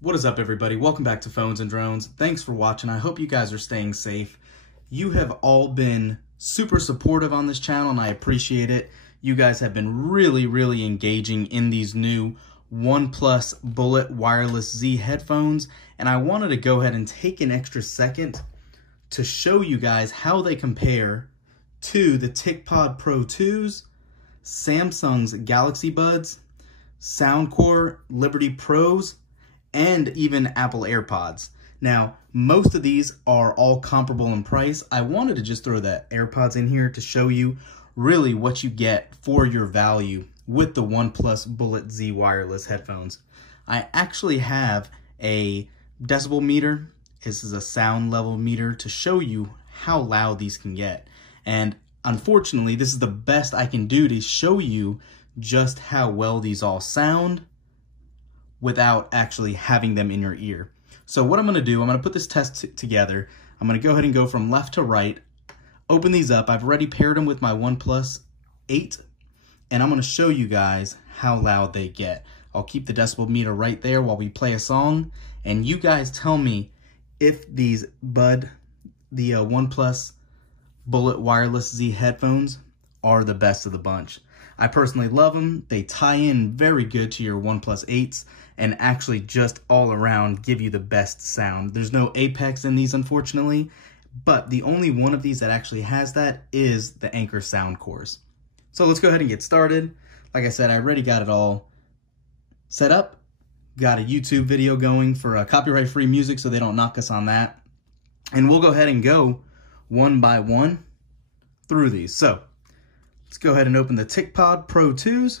What is up, everybody? Welcome back to Phones and Drones. Thanks for watching. I hope you guys are staying safe. You have all been super supportive on this channel, and I appreciate it. You guys have been really engaging in these new OnePlus Bullet Wireless Z headphones, and I wanted to go ahead and take an extra second to show you guys how they compare to the Corp Pro 2s, Samsung's Galaxy Buds, Soundcore Liberty Pros, and even Apple AirPods. Now, most of these are all comparable in price. I wanted to just throw the AirPods in here to show you really what you get for your value with the OnePlus Bullet Z wireless headphones. I actually have a decibel meter. This is a sound level meter to show you how loud these can get. And unfortunately, this is the best I can do to show you just how well these all sound without actually having them in your ear. So what I'm going to do, I'm going to put this test together. I'm going to go ahead and go from left to right, open these up. I've already paired them with my OnePlus 8, and I'm going to show you guys how loud they get. I'll keep the decibel meter right there while we play a song, and you guys tell me if these OnePlus Bullet Wireless Z headphones are the best of the bunch. I personally love them. They tie in very good to your OnePlus 8s and actually just all around give you the best sound. There's no apex in these, unfortunately, but the only one of these that actually has that is the Anker sound cores. So let's go ahead and get started. Like I said, I already got it all set up. Got a YouTube video going for copyright-free music so they don't knock us on that. And we'll go ahead and go one by one through these. So let's go ahead and open the Corp Pro 2s,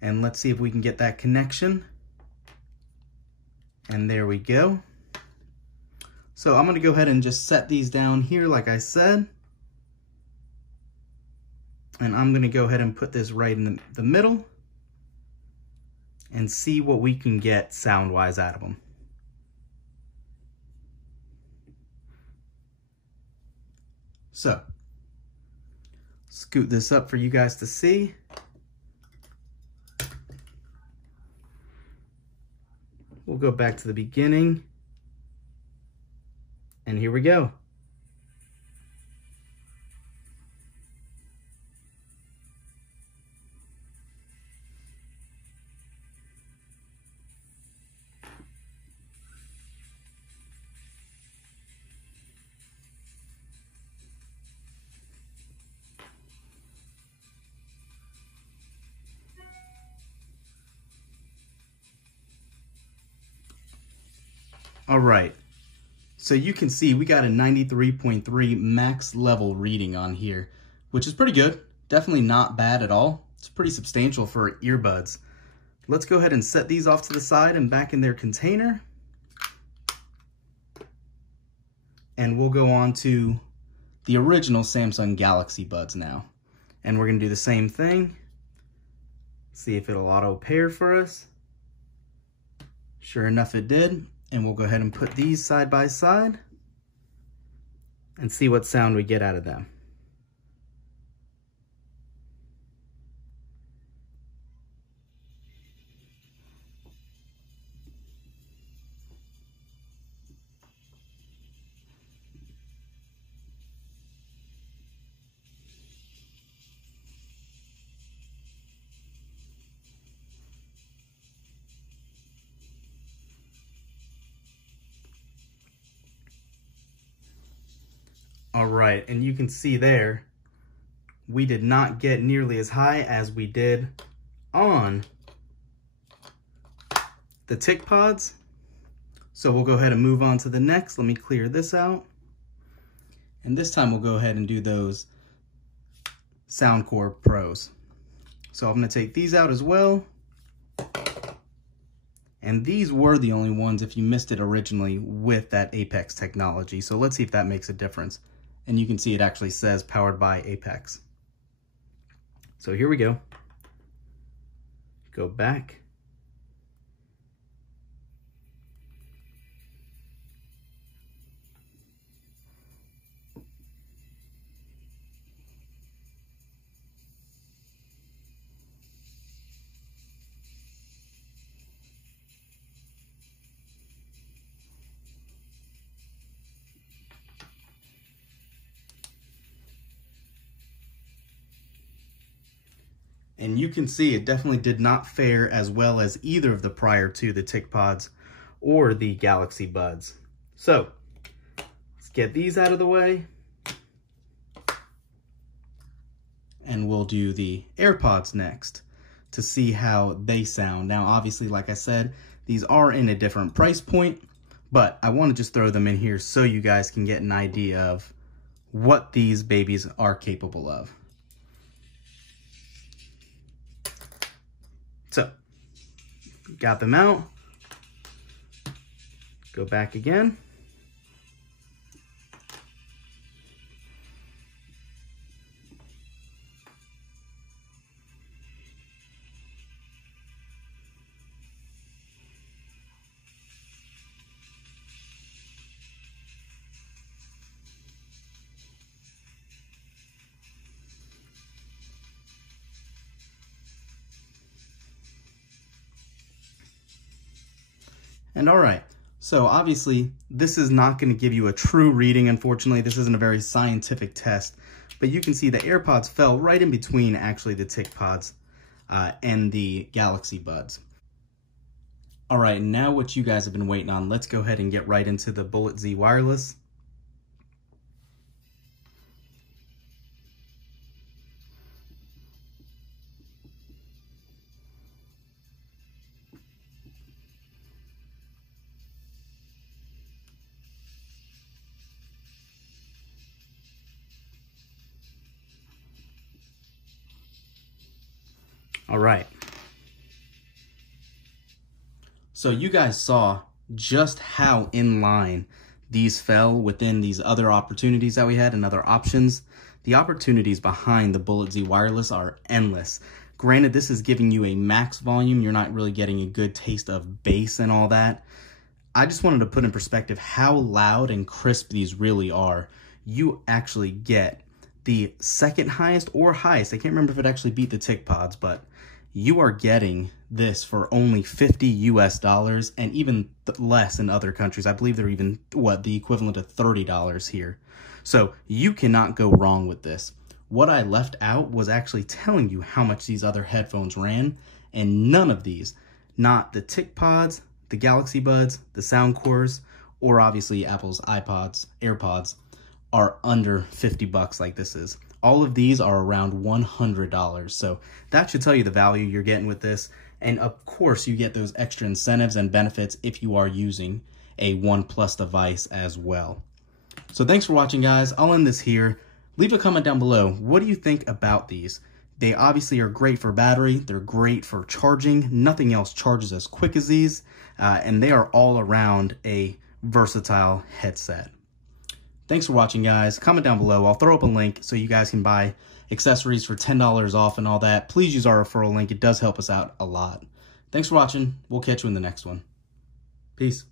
and let's see if we can get that connection. And there we go. So I'm going to go ahead and just set these down here like I said. And I'm going to go ahead and put this right in the middle and see what we can get sound-wise out of them. So scoot this up for you guys to see. We'll go back to the beginning. And here we go. All right, so you can see we got a 93.3 max level reading on here, which is pretty good. Definitely not bad at all. It's pretty substantial for earbuds. Let's go ahead and set these off to the side and back in their container. And we'll go on to the original Samsung Galaxy Buds now. And we're gonna do the same thing. See if it'll auto pair for us. Sure enough, it did. And we'll go ahead and put these side by side and see what sound we get out of them. All right, and you can see there, we did not get nearly as high as we did on the TicPods. So we'll go ahead and move on to the next. Let me clear this out. And this time we'll go ahead and do those Soundcore Pros. So I'm gonna take these out as well. And these were the only ones if you missed it originally with that Apex technology. So let's see if that makes a difference. And you can see it actually says powered by Apex. So here we go. Go back. And you can see it definitely did not fare as well as either of the prior to the TicPods or the Galaxy Buds. So let's get these out of the way. And we'll do the AirPods next to see how they sound. Now, obviously, like I said, these are in a different price point, but I want to just throw them in here so you guys can get an idea of what these babies are capable of. So, got them out. Go back again. And all right, so obviously this is not going to give you a true reading, unfortunately. This isn't a very scientific test, but you can see the AirPods fell right in between actually the TicPods and the Galaxy Buds. All right, now what you guys have been waiting on, let's go ahead and get right into the Bullet Z wireless. All right. So you guys saw just how in line these fell within these other opportunities that we had and other options. The opportunities behind the Bullet Z wireless are endless. Granted, this is giving you a max volume. You're not really getting a good taste of bass and all that. I just wanted to put in perspective how loud and crisp these really are. You actually get the second highest or highest. I can't remember if it actually beat the TicPods, but you are getting this for only $50 US and even less in other countries. I believe they're even, the equivalent of $30 here. So you cannot go wrong with this. What I left out was actually telling you how much these other headphones ran, and none of these, not the TicPods, the Galaxy Buds, the Soundcores, or obviously Apple's AirPods, are under 50 bucks like this is. All of these are around $100. So that should tell you the value you're getting with this. And of course, you get those extra incentives and benefits if you are using a OnePlus device as well. So thanks for watching, guys. I'll end this here. Leave a comment down below. What do you think about these? They obviously are great for battery. They're great for charging. Nothing else charges as quick as these. And they are all around a versatile headset. Thanks for watching, guys. Comment down below. I'll throw up a link so you guys can buy accessories for $10 off and all that. Please use our referral link. It does help us out a lot. Thanks for watching. We'll catch you in the next one. Peace.